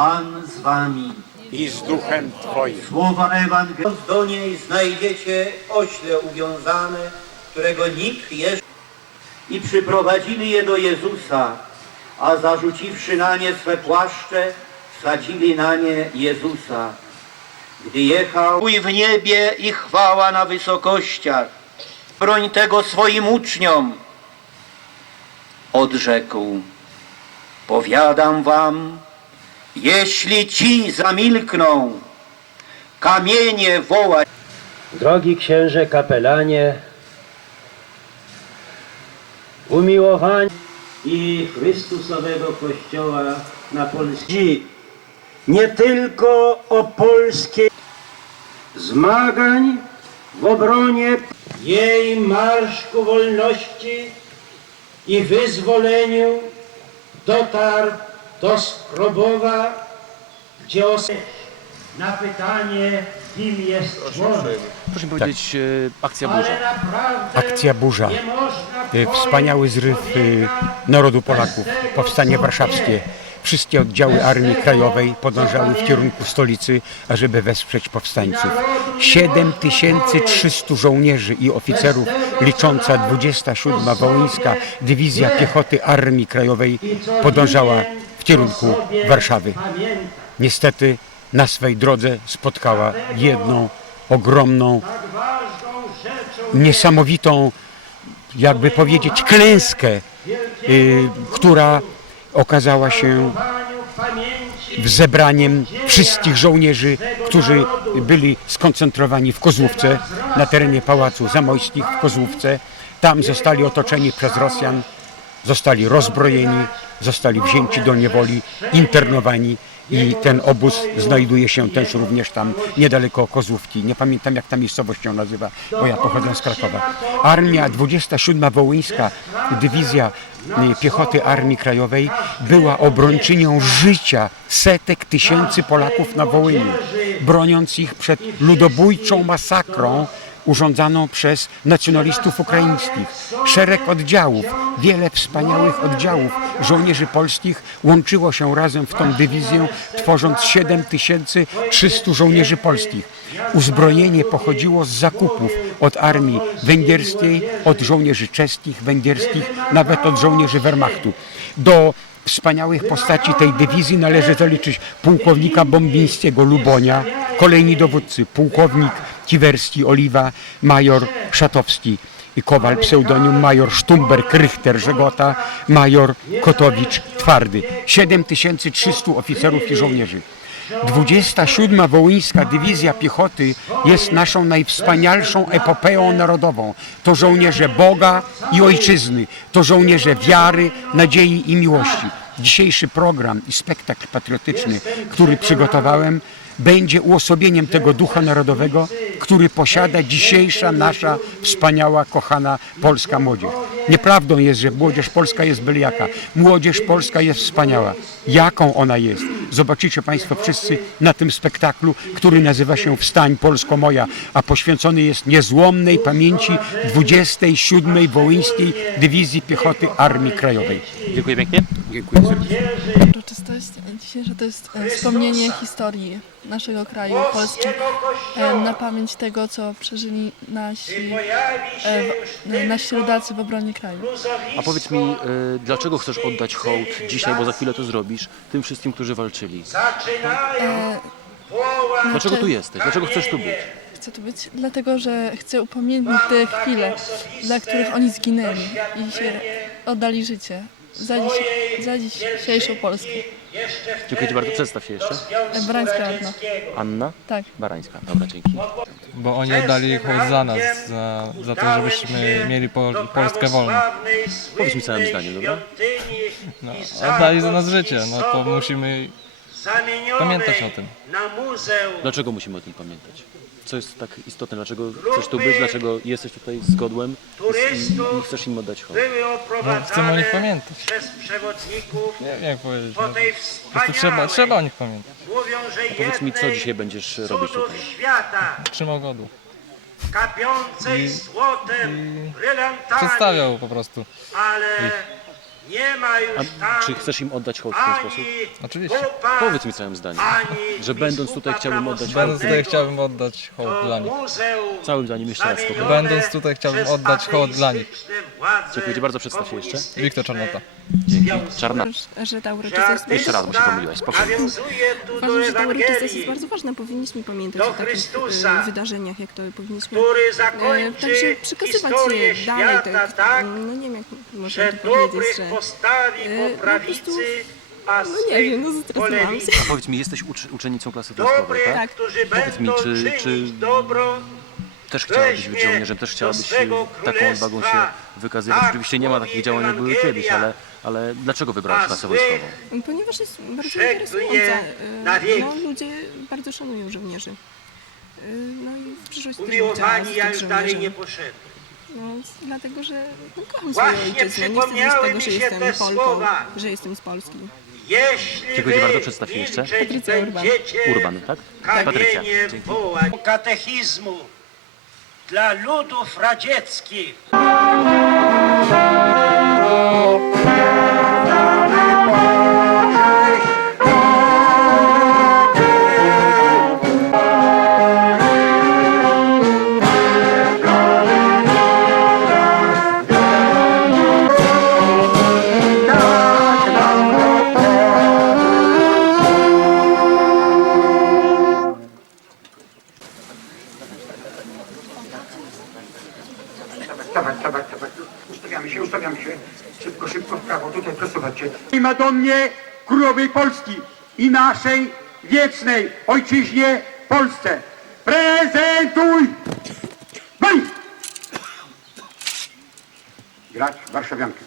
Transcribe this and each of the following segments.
Pan z wami. i z duchem Twoim. Słowa Ewangelii. Do niej znajdziecie ośle uwiązane, którego nikt jeszcze... I przyprowadzili je do Jezusa, a zarzuciwszy na nie swe płaszcze, wsadzili na nie Jezusa. Gdy jechał i w niebie i chwała na wysokościach, broń tego swoim uczniom, odrzekł, powiadam wam, jeśli ci zamilkną, kamienie wołać. Drogi księże kapelanie, umiłowani i Chrystusowego Kościoła na Polsce, nie tylko o polskiej zmagań w obronie jej marsz ku wolności i wyzwoleniu dotarł do Skrobowa, gdzie na pytanie, kim jest człowiek. Proszę mi powiedzieć, e, akcja burza. Ale naprawdę Akcja burza. nie można Y, Wspaniały zryw y, narodu Polaków, powstanie warszawskie. Wszystkie oddziały Armii Krajowej podążały w kierunku stolicy, ażeby wesprzeć powstańców. 7300 żołnierzy i oficerów licząca 27. Wołyńska Dywizja Piechoty Armii Krajowej podążała w kierunku Warszawy. Niestety na swej drodze spotkała jedną ogromną, niesamowitą, jakby powiedzieć, klęskę, y, która okazała się zebraniem wszystkich żołnierzy, którzy byli skoncentrowani w Kozłówce, na terenie Pałacu Zamojskich w Kozłówce. Tam zostali otoczeni przez Rosjan, zostali rozbrojeni, zostali wzięci do niewoli, internowani i ten obóz znajduje się też również tam niedaleko Kozłówki. Nie pamiętam jak ta miejscowość się nazywa, bo ja pochodzę z Krakowa. Armia 27 Wołyńska, Dywizja y, Piechoty Armii Krajowej była obrończynią życia setek tysięcy Polaków na Wołyniu, broniąc ich przed ludobójczą masakrą urządzaną przez nacjonalistów ukraińskich. Szereg oddziałów, wiele wspaniałych oddziałów żołnierzy polskich łączyło się razem w tą dywizję, tworząc 7300 żołnierzy polskich. Uzbrojenie pochodziło z zakupów od armii węgierskiej, od żołnierzy czeskich, węgierskich, nawet od żołnierzy Wehrmachtu. Do wspaniałych postaci tej dywizji należy zaliczyć pułkownika Bombińskiego Lubonia, kolejni dowódcy, pułkownik Kiwerski, Oliwa, major Szatowski i Kowal, pseudonim major Sztumberg, Richter, Żegota, major Kotowicz, Twardy. 7300 oficerów i żołnierzy. 27. Wołyńska Dywizja Piechoty jest naszą najwspanialszą epopeą narodową. To żołnierze Boga i Ojczyzny, to żołnierze wiary, nadziei i miłości. Dzisiejszy program i spektakl patriotyczny, który przygotowałem, będzie uosobieniem tego ducha narodowego, który posiada dzisiejsza nasza wspaniała, kochana polska młodzież. Nieprawdą jest, że młodzież polska jest byle jaka. Młodzież polska jest wspaniała. Jaką ona jest? Zobaczycie Państwo wszyscy na tym spektaklu, który nazywa się Wstań Polsko Moja, a poświęcony jest niezłomnej pamięci 27. Wołyńskiej Dywizji Piechoty Armii Krajowej. Dziękuję pięknie. Dziękuję serdecznie. Uroczystość dzisiejsza to jest e, wspomnienie historii naszego kraju, Polski, e, na pamięć tego, co przeżyli nasi, e, w- nasi rodacy w obronie kraju. A powiedz mi, dlaczego chcesz oddać hołd dzisiaj, bo za chwilę to zrobisz, tym wszystkim, którzy walczyli? Dlaczego tu jesteś? Dlaczego chcesz tu być? Chcę tu być dlatego, że chcę upamiętnić te chwile, dla których oni zginęli i się oddali życie za, dziś, za dzisiejszą Polskę. Dziękuję Ci bardzo. Przedstaw się jeszcze. Barańska Anna. Anna Tak. Barańska. Dobra, dzięki. bo oni oddali hołd za nas, za, za to, żebyśmy mieli po, Polskę wolną. Powiedz mi całym zdaniem, dobra? No, oddali za nas życie, no to musimy pamiętać o tym. Dlaczego musimy o tym pamiętać? Co jest tak istotne? Dlaczego chcesz tu być? Dlaczego jesteś tutaj z godłem i, i chcesz im oddać hołd? No, chcemy o nich pamiętać. Przez przewodników Nie wiem jak powiedzieć. po No, prostu trzeba, trzeba o nich pamiętać. Mówią, że Powiedz mi, co dzisiaj będziesz robić tutaj? świata, Trzymał ogodu. kapiącej złotem, i brylantami, Przedstawiał po prostu ale Nie ma już A czy chcesz im oddać hołd w ten sposób? Oczywiście. Powiedz mi całym zdaniem, ani że będąc tutaj chciałbym oddać hołd. Będąc tutaj chciałbym oddać hołd dla nich. Całym zdaniem jeszcze raz spokojnie. Będąc tutaj chciałbym oddać hołd dla nich. Dziękuję Ci bardzo, przedstaw się jeszcze. Wiktor Czarnota. Dzięki. Czarna. że ta uroczystość, Jeszcze raz, bo się pomyliłaś, spokojnie. Uważam, że ta uroczystość jest bardzo ważna. Powinniśmy pamiętać o takich e, wydarzeniach, jak to powinniśmy który e, zakończy także przekazywać historię je dalej. świata To, tak, no nie wiem, jak można że to powiedzieć, że... postawi e, po po prawicy, a No nie wiem, no po zestresowałam lewicy. się. A powiedz mi, jesteś ucz uczennicą klasy wojskowej, Dobrych, tak? którzy Powiedz mi, będą czy- czynić czy dobro, Też chciałabyś być żołnierzem, też chciałabyś taką odwagą się wykazywać. Oczywiście nie ma takich działań, jak były kiedyś, ale, ale dlaczego wybrałeś klasę wojskową? Ponieważ jest bardzo interesująca. e, na wieki. No, ludzie bardzo szanują żołnierzy. E, No i w przyszłości też Umiłowani, ja już dalej nie poszedłem. No, dlatego, że no, kocham swoją Właśnie ojczyznę. Nie chcę przypomniały z tego, mi że się jestem te Polką, słowa. że jestem z Polski. Jeśli Dziękuję Ci wy bardzo, przedstaw się jeszcze. milczeć Patrycja Urban. będziecie, Urban, tak? Patrycja, kamieniem dzięki. wołać. Katechizmu dla ludów radzieckich. I Madonnie Królowej Polski i naszej wiecznej ojczyźnie Polsce. Prezentuj! Bądź! Grać warszawiankę.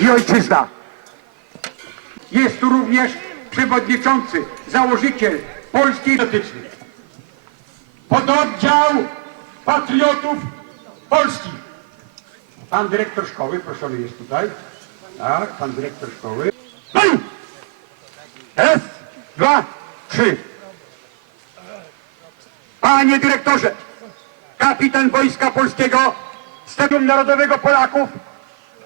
I ojczyzna. Jest tu również przewodniczący, założyciel Polskiej Patriotycznej. Pododdział Patriotów Polski. Pan dyrektor szkoły, proszony jest tutaj. Tak, pan dyrektor szkoły. Bum! Raz, dwa, trzy. Panie dyrektorze, kapitan Wojska Polskiego, Stadium Narodowego Polaków,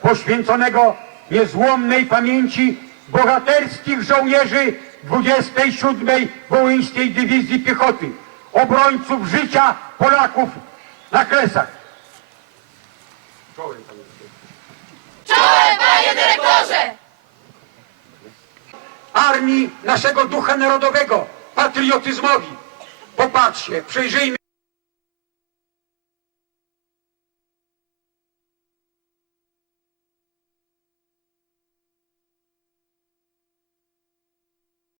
poświęconego niezłomnej pamięci bohaterskich żołnierzy 27. Wołyńskiej Dywizji Piechoty, obrońców życia Polaków na Kresach. Armii naszego ducha narodowego, patriotyzmowi. Popatrzcie, przejrzyjmy